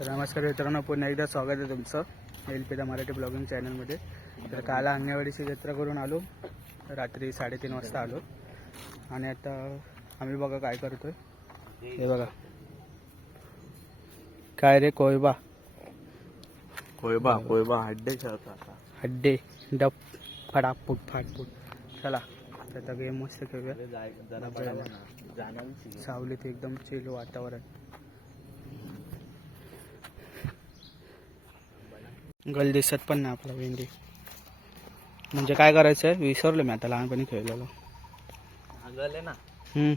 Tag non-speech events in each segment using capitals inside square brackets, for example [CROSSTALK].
तर नमस्कार मित्रांनो पुन्हा एकदा स्वागत आहे तुमचं L P the Marathi blogging चॅनलमध्ये. तर काल अंगणवाडीची जत्रा करून आलो. रात्री साडेतीन वाजता आलो. आणि आता आम्ही बघा काय करतोय. हे बघा. काय रे कोयबा? कोयबा कोयबा हड्डे खेळतो आता हड्डे डप फडाफूट फाटफूट. चला आता गेम मस्त खेळूया. सावलीत एकदम चिल वातावरण. गल दिसत पण नाही आपला भेंडी म्हणजे काय करायचं आहे विसरलो मी आता लहानपणी खेळलेलो. आगले ना? हम्म,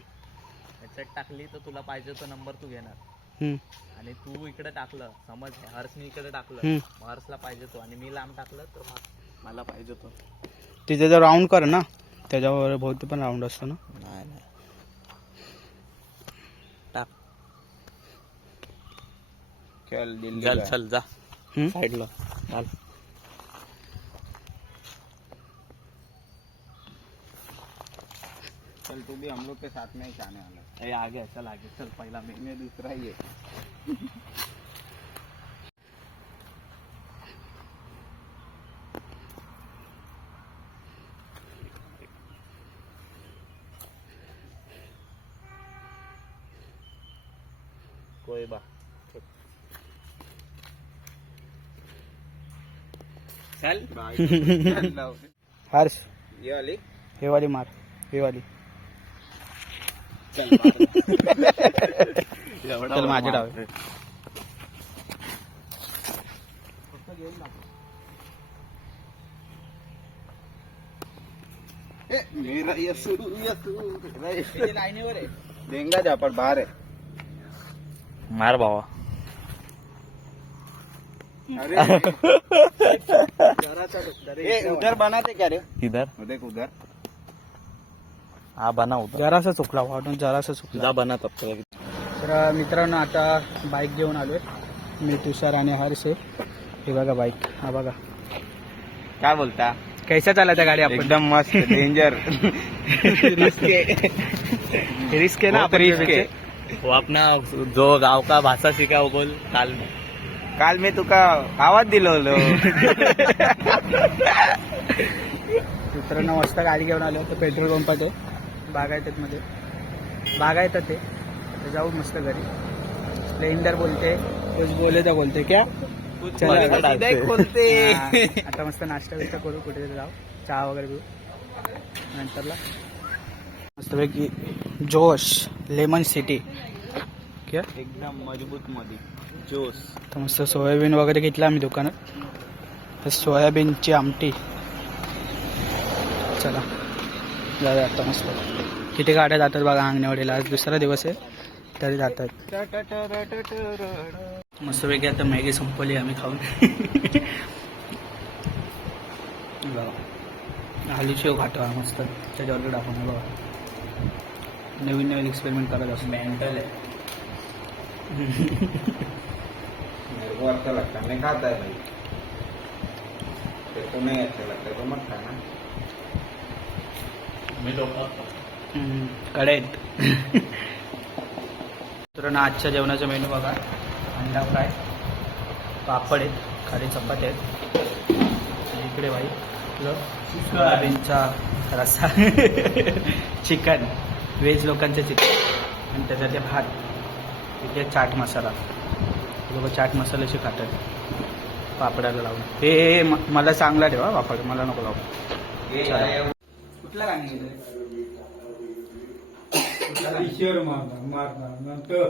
याच्यात टाकली तर तुला पाहिजे तो नंबर तू घेणार. हम्म, आणि तू इकडे टाकलं समज हर्षनी इकडे टाकलं हम्म. मग हर्षला पाहिजे तो. आणि मी लांब टाकलं तर मग मला पाहिजे तो. तिथे जर राऊंड कर ना त्याच्यावर भोवती पण राऊंड असतो ना? नाही नाही. टाक. चल चल जा? साईडला चाल चल तू भी हम लोग के साथ में ही जाने वाला ए आगे चल आगे चल पहिला मी मैं दूसरा ही है। कोयबा चल हर्ष। ये वाली हे वाली मार। हे वाली चल चल माझे डाव. मेरा यसू यसू लाईनीवर आहे. देंगा झापड बाहर मार भावा [LAUGHS] उधर बनाते क्या रे? इधर? देख उधर. हा बना होता जरासा चुकला वाटून जरासा चुकला. जा बना तर मित्रांनो आता बाईक घेऊन आलोय. मी तुषार आणि हर्ष. आहे हे बघा बाईक हा बघा. क्या बोलता? कैसा चालायचा गाडी आपण? एकदम मस्त डेंजर [LAUGHS] रिस्क [LAUGHS] आहे. ना आपण risk आहे. वो अपना जो गाव का भाषा सीखा वो बोल काल में काल मी तुका आवाज दिलो मित्रांनो वाजता गाडी घेऊन आलो. तर पेट्रोल पंपात आहे. बागायतात मध्ये. बागायतात ते. जाऊ मस्त घरी. स्प्लेंडर बोलते. कुछ बोले तर बोलते. क्या? चला. बोले आता. मस्त नाश्ता बिस्टा करू. कुठेतरी जाऊ. चहा वगैरे पिऊ. नंतरला. मस्तपैकी जोश लेमन सिटी. क्या? एकदम मजबूत मध्ये तर मस्त सोयाबीन वगैरे घेतलं आम्ही दुकानात. सोयाबीनची आमटी. चला. जाऊया आता मस्त. किती गाड्या जातात बघा अंगणवाडीला. आज दुसरा दिवस आहे तरी जातात. मस्तपैकी आता मॅगी संपवली आम्ही खाऊन. बघा. आलू शेव खातो मस्त. त्याच्यावरती टाकून बघा. नवीन नवीन एक्सपेरिमेंट करत असतो. मेंटल है [LAUGHS] मेरे को अच्छा लगता है मैं खाता है भाई तेरे को नहीं अच्छा लगता तो मत खाना मी लोक मित्रांनो आजच्या जेवणाचा मेनू बघा. अंडा फ्राय पापड आहेत खाली चपाती आहेत. आणि इकडे भाई सोयाबीनचा रस्सा. [LAUGHS] चिकन. व्हेज लोकांचं चिकन. आणि त्याच्यात ते भात. इथे चाट मसाला. लोक चाट मसाल्याशी खातात पापडाला लावून. हे म- मला चांगला ठेवा पापड. मला नको लावू. कुठला गाणी शेअर मारणार मारणार. नंतर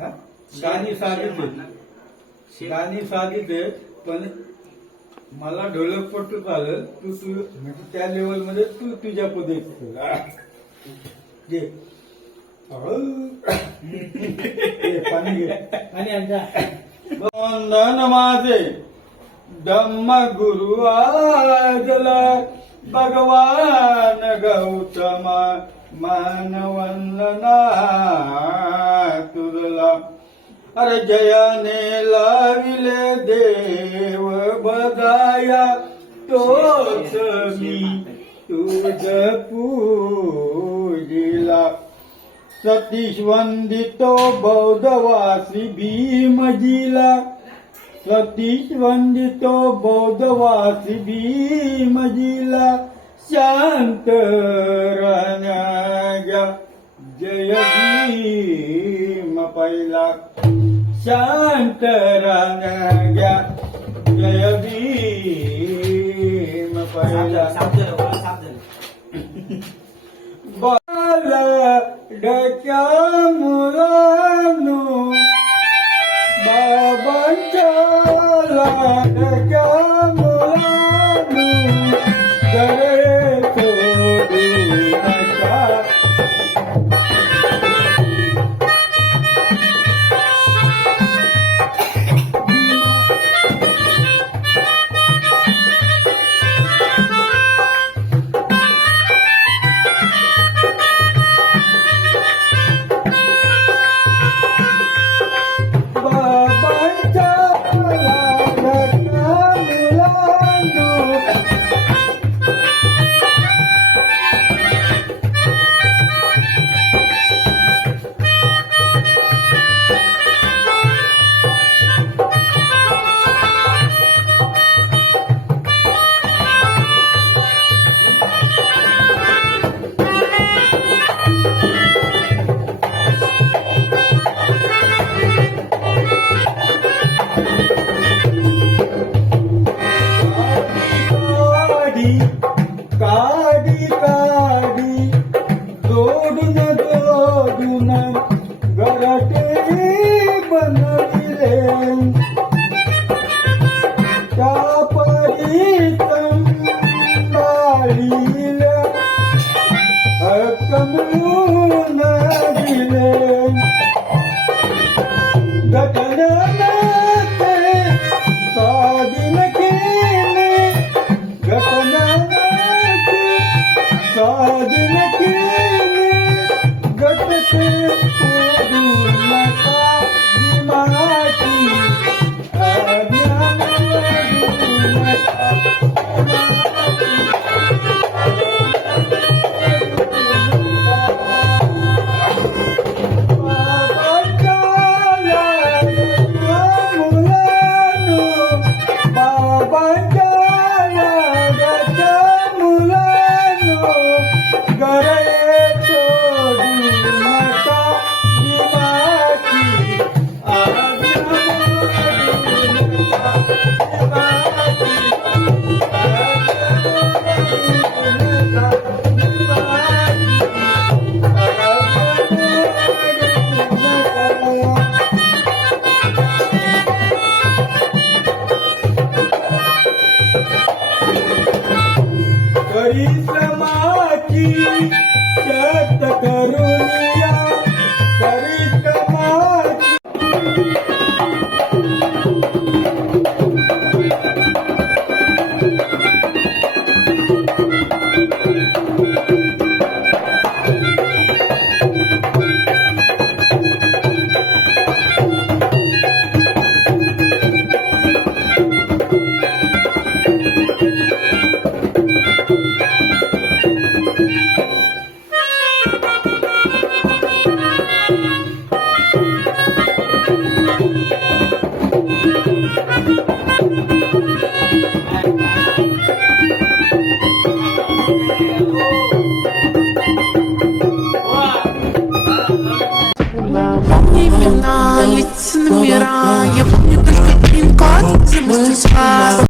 हा? गाणी गाणी पण मला ढोलक पट्टू चालेल. तू तू म्हणजे त्या लेवलमध्ये तू तुझ्या पद्धतीत अहो. आणि वंदन माझे धम्म गुरु आजला भगवान गौतम मानवंदना तुरला अरे जयाने लाविले देव बदाया तोच मी तुझ पूजिला। सतीश वंदितो बौद्धवासी भीमजीला। सतीश वंदितो बौद्धवासी भीमजीला शांत राहण्याच्या जय भीम पहिला। शांत राहण्याच्या जय भीम पहिला। बाल डक्या मुलानु बाबांच्या लाडक्या मुलानु गरे सोडू नका